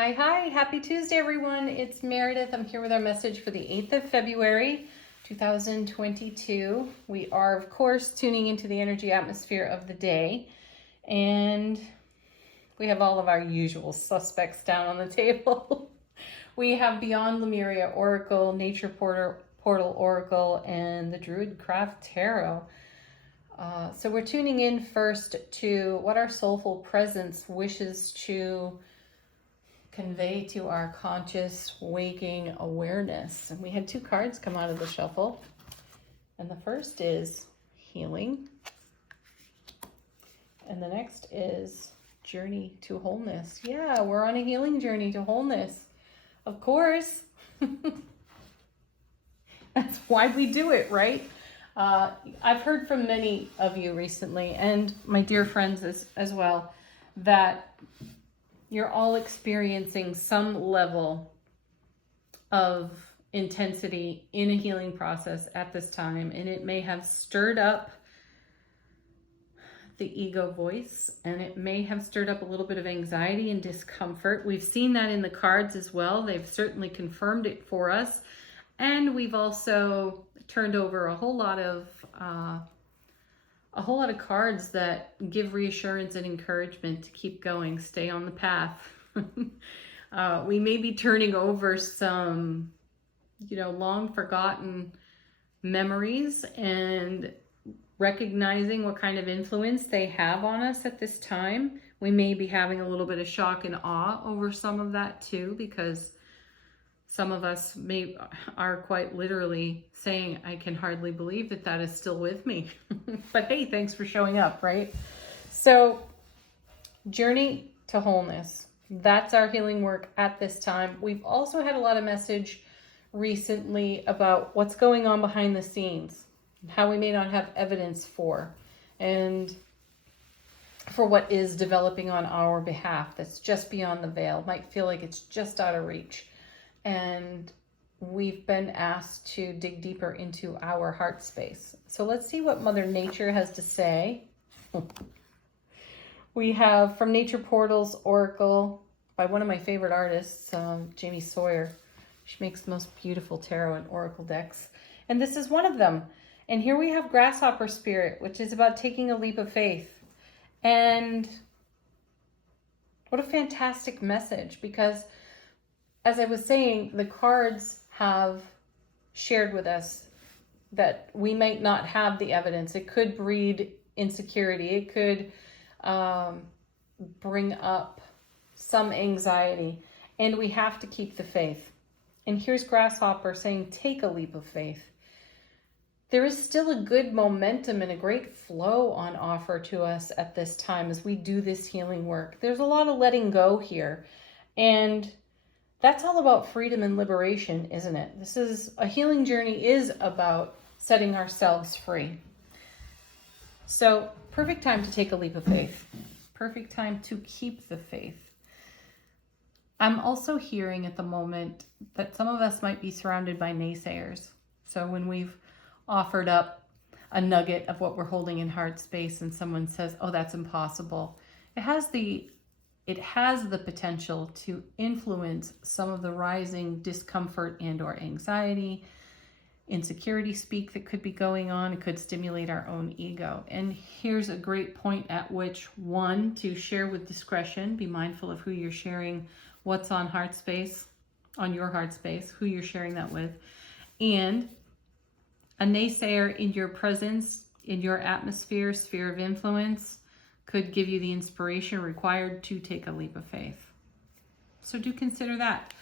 Hi, happy Tuesday, everyone. It's Meredith. I'm here with our message for the 8th of February, 2022. We are, of course, tuning into the energy atmosphere of the day, and we have all of our usual suspects down on the table. We have Beyond Lemuria Oracle, Nature Portal Oracle, and the Druid Craft Tarot. So we're tuning in first to what our soulful presence wishes to convey to our conscious waking awareness. And we had two cards come out of the shuffle. And the first is healing. And the next is journey to wholeness. Yeah, we're on a healing journey to wholeness. Of course. That's why we do it, right? I've heard from many of you recently, and my dear friends as well, that you're all experiencing some level of intensity in a healing process at this time, and it may have stirred up the ego voice, and it may have stirred up a little bit of anxiety and discomfort. We've seen that in the cards as well. They've certainly confirmed it for us, and we've also turned over a whole lot of cards that give reassurance and encouragement to keep going, stay on the path. We may be turning over some, long forgotten memories and recognizing what kind of influence they have on us at this time. We may be having a little bit of shock and awe over some of that too, because some of us are quite literally saying, I can hardly believe that is still with me. But hey, thanks for showing up, right? So, journey to wholeness. That's our healing work at this time. We've also had a lot of message recently about what's going on behind the scenes, how we may not have evidence for, and for what is developing on our behalf that's just beyond the veil. Might feel like it's just out of reach. And we've been asked to dig deeper into our heart space. So let's see what Mother Nature has to say. We have from Nature Portals Oracle by one of my favorite artists, Jamie Sawyer. She makes the most beautiful tarot and oracle decks. And this is one of them. And here we have Grasshopper Spirit, which is about taking a leap of faith. And what a fantastic message, because as I was saying, the cards have shared with us that we might not have the evidence. It could breed insecurity. It could bring up some anxiety. And we have to keep the faith. And here's Grasshopper saying, take a leap of faith. There is still a good momentum and a great flow on offer to us at this time as we do this healing work. There's a lot of letting go here. And that's all about freedom and liberation, isn't it? A healing journey is about setting ourselves free. So, perfect time to take a leap of faith. Perfect time to keep the faith. I'm also hearing at the moment that some of us might be surrounded by naysayers. So when we've offered up a nugget of what we're holding in heart space and someone says, oh, that's impossible, it has the potential to influence some of the rising discomfort and or anxiety, insecurity speak that could be going on. It could stimulate our own ego. And here's a great point at which, one, to share with discretion, be mindful of who you're sharing what's on heart space, on your heart space, who you're sharing that with. And a naysayer in your presence, in your atmosphere, sphere of influence, could give you the inspiration required to take a leap of faith. So do consider that.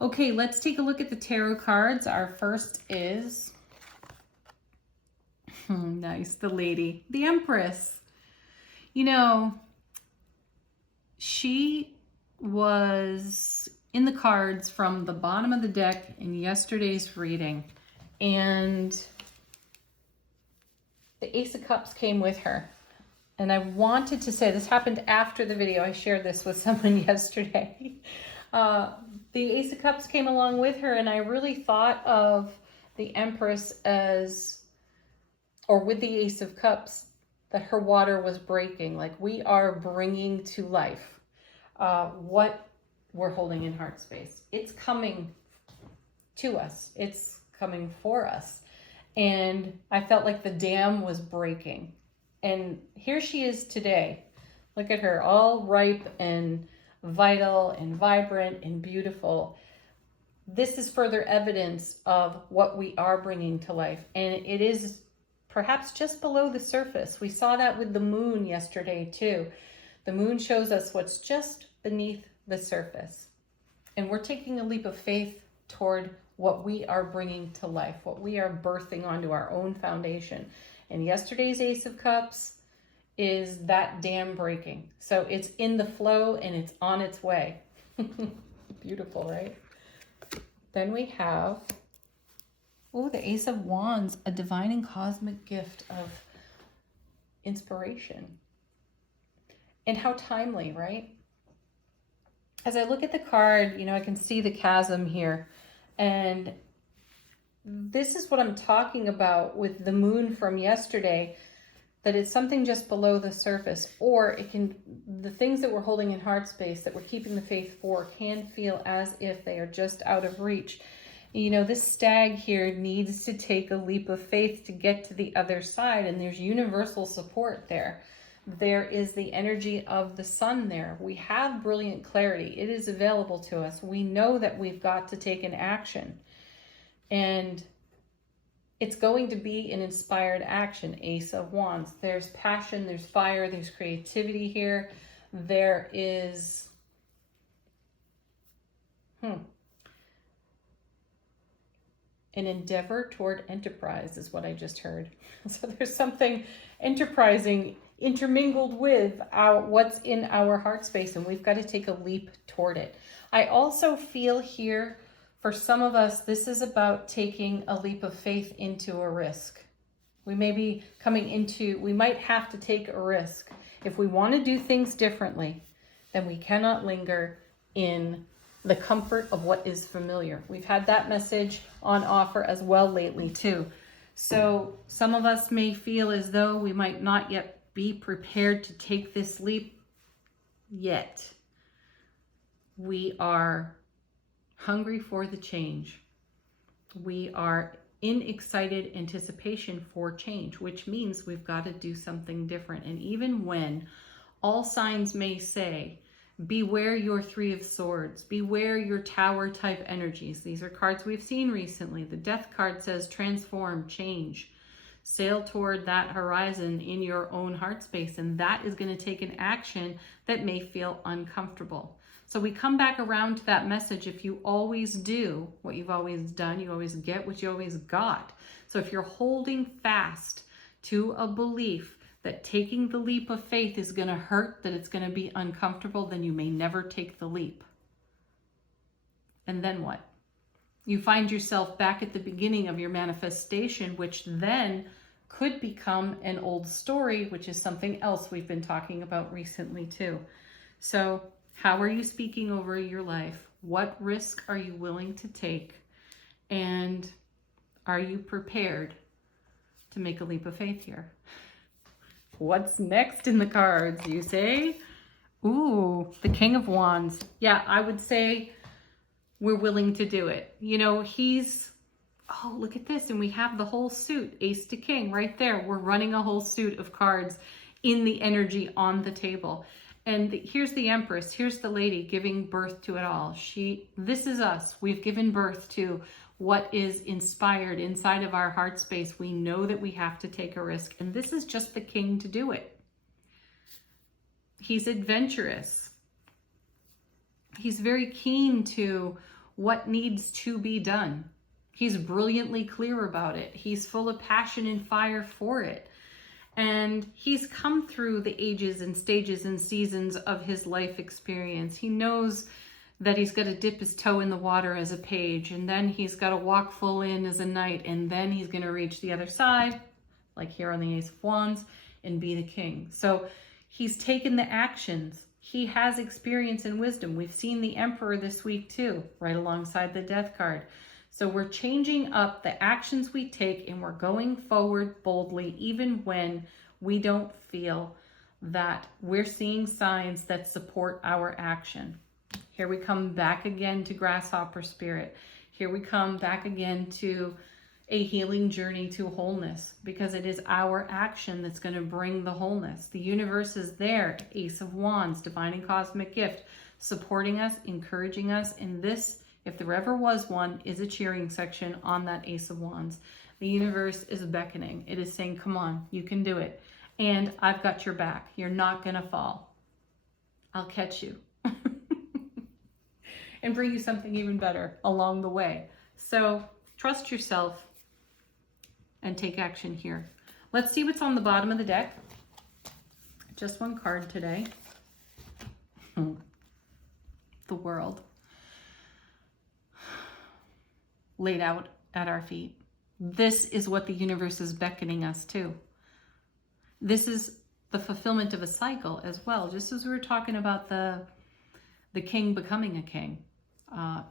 Okay, let's take a look at the tarot cards. Our first is, nice, the lady, the Empress. She was in the cards from the bottom of the deck in yesterday's reading. And the Ace of Cups came with her. And I wanted to say, this happened after the video. I shared this with someone yesterday. The Ace of Cups came along with her, and I really thought of the Empress as, or with the Ace of Cups, that her water was breaking. Like, we are bringing to life what we're holding in heart space. It's coming to us. It's coming for us. And I felt like the dam was breaking. And here she is today. Look at her, all ripe and vital and vibrant and beautiful. This is further evidence of what we are bringing to life. And it is perhaps just below the surface. We saw that with the moon yesterday too. The moon shows us what's just beneath the surface. And we're taking a leap of faith toward what we are bringing to life, what we are birthing onto our own foundation. And yesterday's Ace of Cups is that dam breaking. So it's in the flow and it's on its way. Beautiful, right? Then we have, the Ace of Wands, a divine and cosmic gift of inspiration. And how timely, right? As I look at the card, I can see the chasm here. And this is what I'm talking about with the moon from yesterday, that it's something just below the surface, or the things that we're holding in heart space that we're keeping the faith for can feel as if they are just out of reach. This stag here needs to take a leap of faith to get to the other side, and there's universal support there. There is the energy of the sun there. We have brilliant clarity. It is available to us. We know that we've got to take an action. And it's going to be an inspired action, Ace of Wands. There's passion, there's fire, there's creativity here. There is an endeavor toward enterprise is what I just heard. So there's something enterprising intermingled with what's in our heart space, and we've got to take a leap toward it. I also feel here, for some of us, this is about taking a leap of faith into a risk. We may be we might have to take a risk. If we want to do things differently, then we cannot linger in the comfort of what is familiar. We've had that message on offer as well lately too. So some of us may feel as though we might not yet be prepared to take this leap yet. We are hungry for the change. We are in excited anticipation for change, which means we've got to do something different. And even when all signs may say, beware your Three of Swords, beware your Tower type energies. These are cards we've seen recently. The Death card says transform, change, sail toward that horizon in your own heart space. And that is going to take an action that may feel uncomfortable. So we come back around to that message. If you always do what you've always done, you always get what you always got. So if you're holding fast to a belief that taking the leap of faith is going to hurt, that it's going to be uncomfortable, then you may never take the leap. And then what? You find yourself back at the beginning of your manifestation, which then could become an old story, which is something else we've been talking about recently too. So how are you speaking over your life? What risk are you willing to take? And are you prepared to make a leap of faith here? What's next in the cards, you say? Ooh, the King of Wands. Yeah, I would say we're willing to do it. Look at this. And we have the whole suit, Ace to King right there. We're running a whole suit of cards in the energy on the table. And here's the Empress. Here's the lady giving birth to it all. This is us. We've given birth to what is inspired inside of our heart space. We know that we have to take a risk. And this is just the king to do it. He's adventurous. He's very keen to what needs to be done. He's brilliantly clear about it. He's full of passion and fire for it. And he's come through the ages and stages and seasons of his life experience. He knows that he's got to dip his toe in the water as a page, and then he's got to walk full in as a knight, and then he's going to reach the other side, like here on the Ace of Wands, and be the king. So he's taken the actions. He has experience and wisdom. We've seen the Emperor this week too, right alongside the Death card. So we're changing up the actions we take, and we're going forward boldly, even when we don't feel that we're seeing signs that support our action. Here we come back again to grasshopper spirit. Here we come back again to a healing journey to wholeness, because it is our action that's going to bring the wholeness. The universe is there, Ace of Wands, divine and cosmic gift, supporting us, encouraging us. And this, if there ever was one, is a cheering section on that Ace of Wands. The universe is beckoning. It is saying, come on, you can do it. And I've got your back. You're not going to fall. I'll catch you. And bring you something even better along the way. So trust yourself and take action here. Let's see what's on the bottom of the deck. Just one card today. The world. Laid out at our feet. This is what the universe is beckoning us to. This is the fulfillment of a cycle as well. Just as we were talking about the king becoming a king.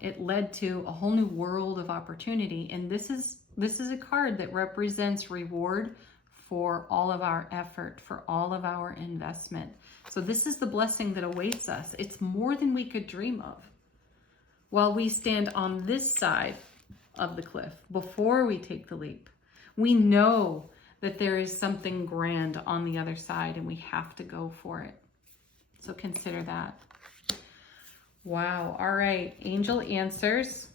It led to a whole new world of opportunity. And this is a card that represents reward for all of our effort, for all of our investment. So this is the blessing that awaits us. It's more than we could dream of. While we stand on this side of the cliff, before we take the leap, we know that there is something grand on the other side, and we have to go for it. So consider that. Wow. All right. Angel answers.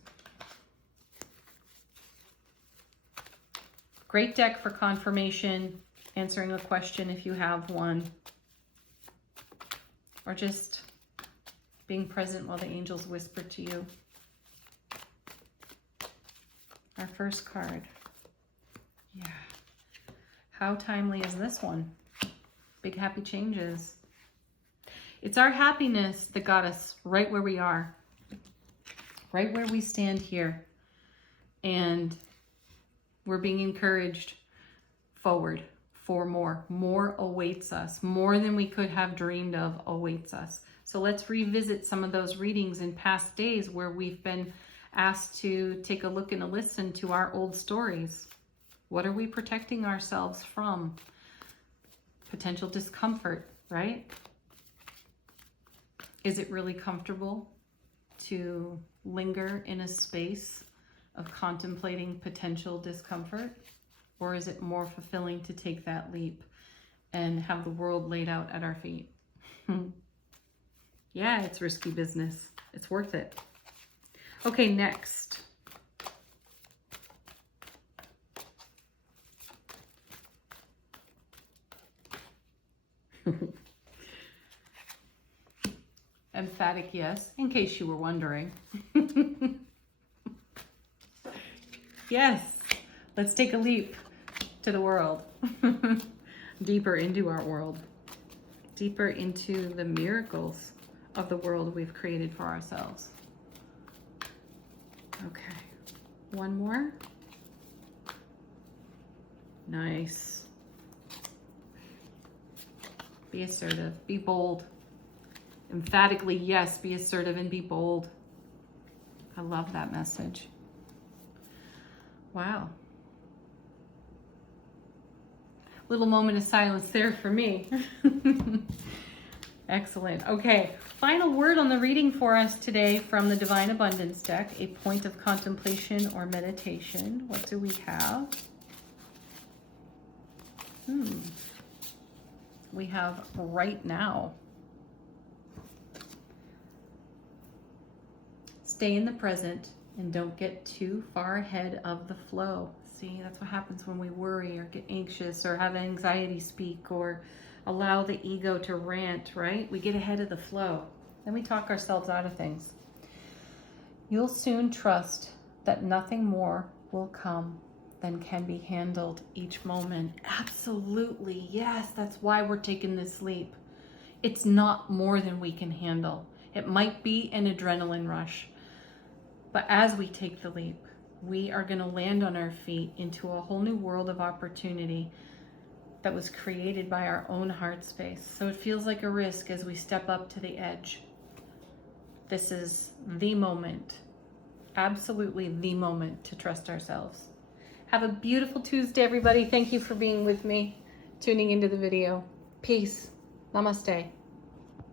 Great deck for confirmation, answering a question if you have one, or just being present while the angels whisper to you. Our first card. Yeah. How timely is this one? Big happy changes. It's our happiness that got us right where we are, right where we stand here. And we're being encouraged forward for more. More awaits us. More than we could have dreamed of awaits us. So let's revisit some of those readings in past days where we've been asked to take a look and a listen to our old stories. What are we protecting ourselves from? Potential discomfort, right? Is it really comfortable to linger in a space of contemplating potential discomfort? Or is it more fulfilling to take that leap and have the world laid out at our feet? Yeah, it's risky business. It's worth it. Okay, next. Emphatic yes, in case you were wondering. Yes, let's take a leap to the world. Deeper into our world. Deeper into the miracles of the world we've created for ourselves. Okay, one more. Nice. Be assertive, be bold. Emphatically, yes, be assertive and be bold. I love that message. Wow. Little moment of silence there for me. Excellent. Okay, final word on the reading for us today from the Divine Abundance deck, a point of contemplation or meditation. What do we have? We have right now. Stay in the present and don't get too far ahead of the flow. See, that's what happens when we worry or get anxious or have anxiety speak or allow the ego to rant, right? We get ahead of the flow. Then we talk ourselves out of things. You'll soon trust that nothing more will come than can be handled each moment. Absolutely, yes, that's why we're taking this leap. It's not more than we can handle. It might be an adrenaline rush. But as we take the leap, we are going to land on our feet into a whole new world of opportunity that was created by our own heart space. So it feels like a risk as we step up to the edge. This is the moment, absolutely the moment to trust ourselves. Have a beautiful Tuesday, everybody. Thank you for being with me, tuning into the video. Peace. Namaste.